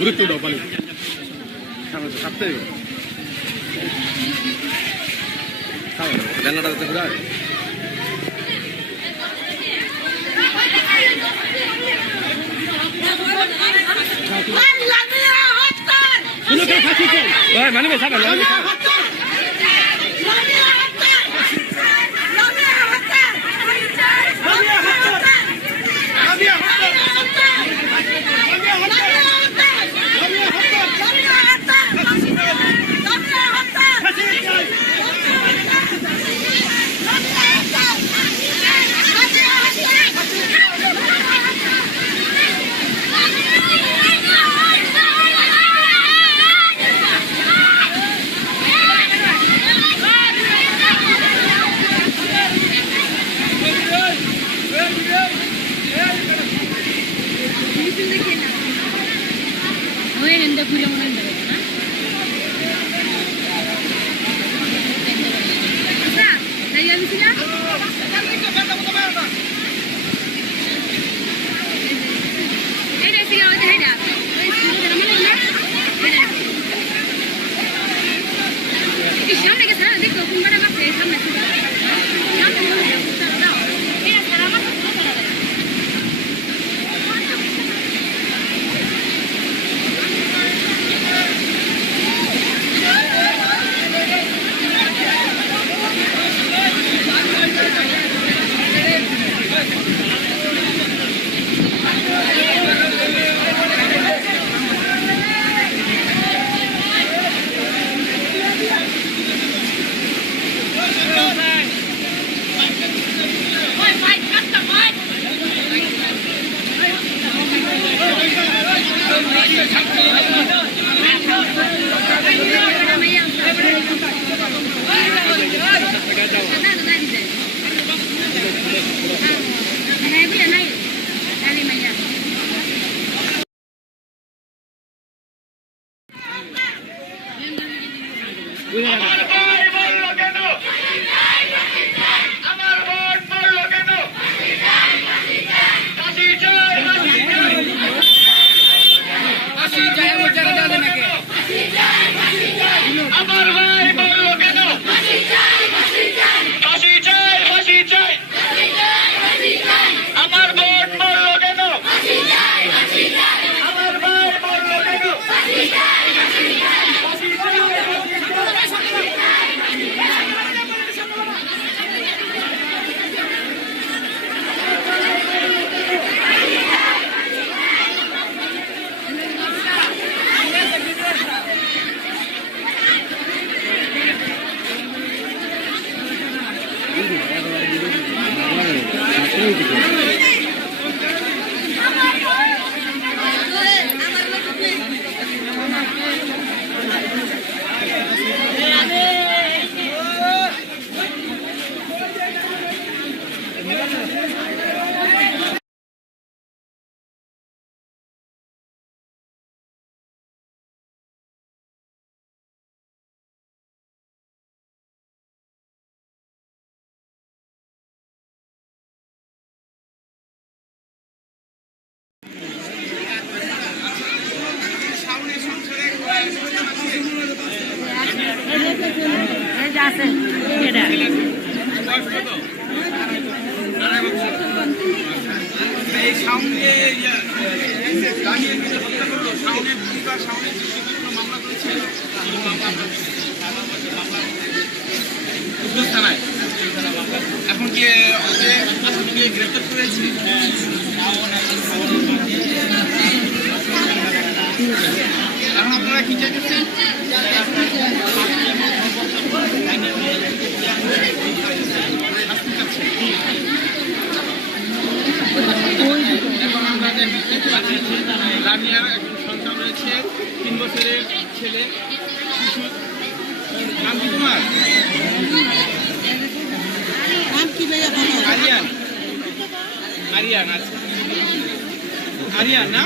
গুরুত্ব দাও পানি কাটতে রান্নাটা করতে ঘুরে মানে এখন কি গ্রেপ্তার করেছি এখন আপনারা কি চাইতেছেন এখন আমরা লামিয়ার একজন সন্তান রয়েছে 3 বছরের ছেলে শিশু নাম কি তোমার আরিয়ান আরিয়ান আছে আরিয়ান না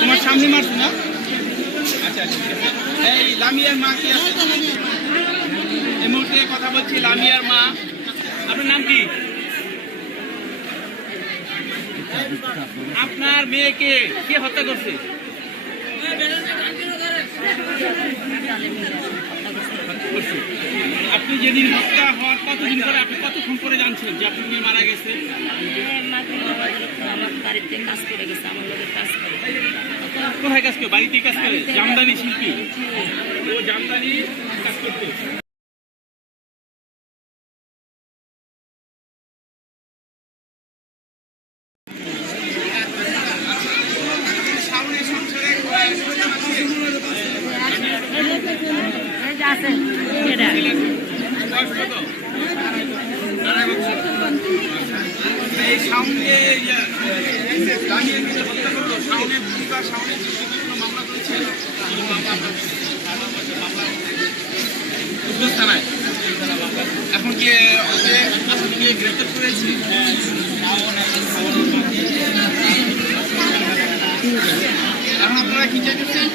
তোমার সামনে মারছো না আচ্ছা এই লামিয়ার মা কি আছে এই মুহূর্তে কথা বলছি লামিয়ার মা আপনার নাম কি আপনার মেয়েকে কে হত্যা করছে? আপনি যেদিন হত্যা হওয়ার কতদিন পরে, আপনি কতক্ষণ পরে জানছেন যে আপনার মেয়ে মারা গেছে? আমার বাড়িতে কাজ করে গেছে, আমার লোকের কাজ করে। কোথায় কাজ করে? বাড়িতে কাজ করে? জামদানি শিল্পী, ও জামদানি কাজ করতে। এই সামনে দাঁড়িয়ে মিলে হত্যা করলো, সামনে পরিবার সামনে বিভিন্ন মামলা করেছে, উদ্যোগ থানায়। এখন কি ওকে আসামিকে গ্রেপ্তার করেছে? এখন আপনারা কি চাইতেছেন?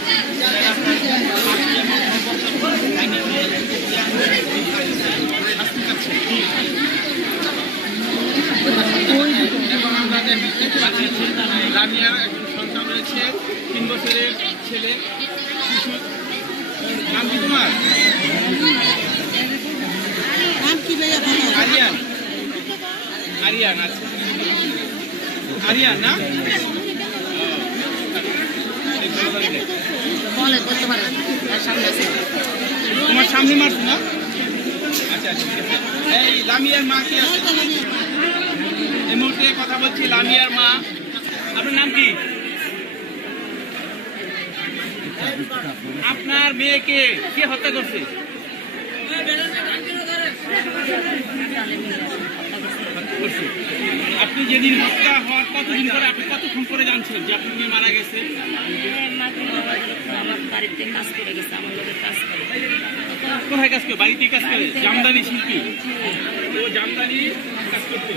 লামিয়ার একজন সন্তান রয়েছে, 3 বছরের ছেলে শিশু। নাম কি তোমার? আরিয়ান। আরিয়ান, আচ্ছা আরিয়ান না? তোমার সামনে মারছো না? আচ্ছা আচ্ছা, ঠিক আছে। এই লামিয়ার মা কি আছে? এই মুহূর্তে কথা বলছি লামিয়ার মা। আপনার নাম কি? আপনার মেয়েকে কে হত্যা করছে? আপনি যেদিন হত্যা হওয়ার কতদিন পরে, আপনি কতক্ষণ পরে জানছেন যে আপনার মেয়ে মারা গেছে? আমার বাড়িতে কাজ করে গেছে, আমার লোকের কাজ করে। কোথায় কাজ করে? বাড়িতে কাজ করে? জামদানি শিল্পী, ও জামদানি কাজ করতে।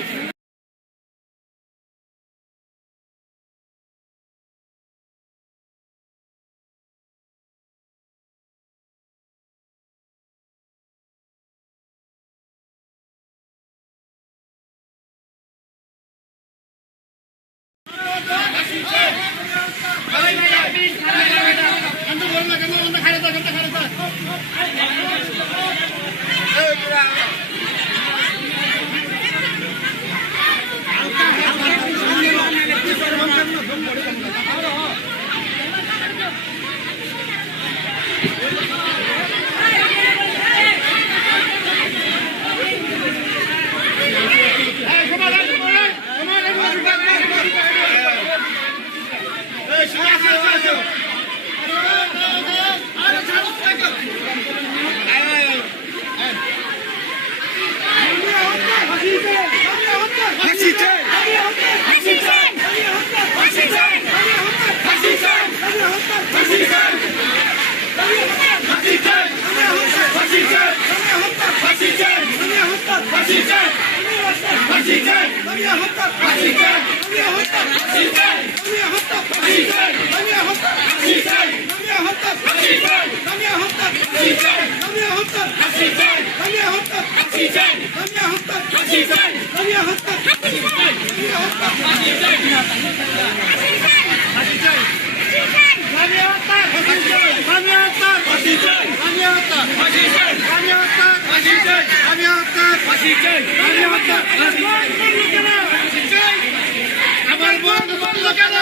আমার বোন বলল কেন?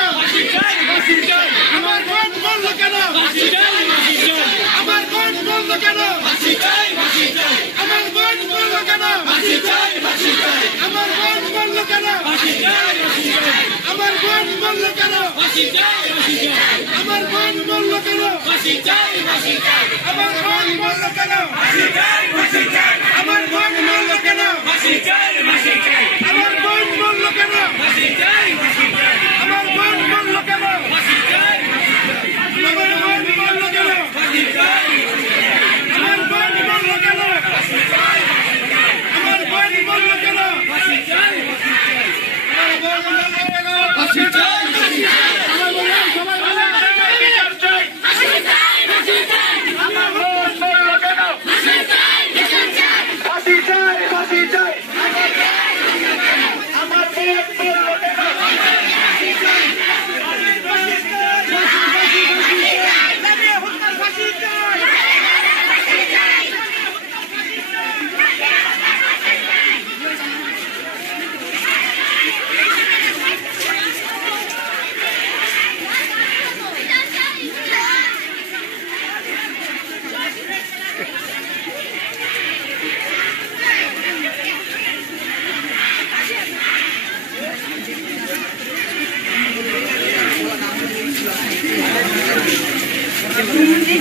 আমার বোন বলল কেন? আমার বোন বলল কেন? আমার বোন বলল কেন? আমার বোন বলল কেন? আমার বোন বলল কেন? আমার বোন বলল কেন? আমার বোন বলল কেন? আমার বোন বলল কেন? আমার বোন বলল কেন? আমার বোন বলল কেন? আমার বোন বলল কেন? আমার বোন বলল কেন? আমার বোন বলল কেন? আমার এই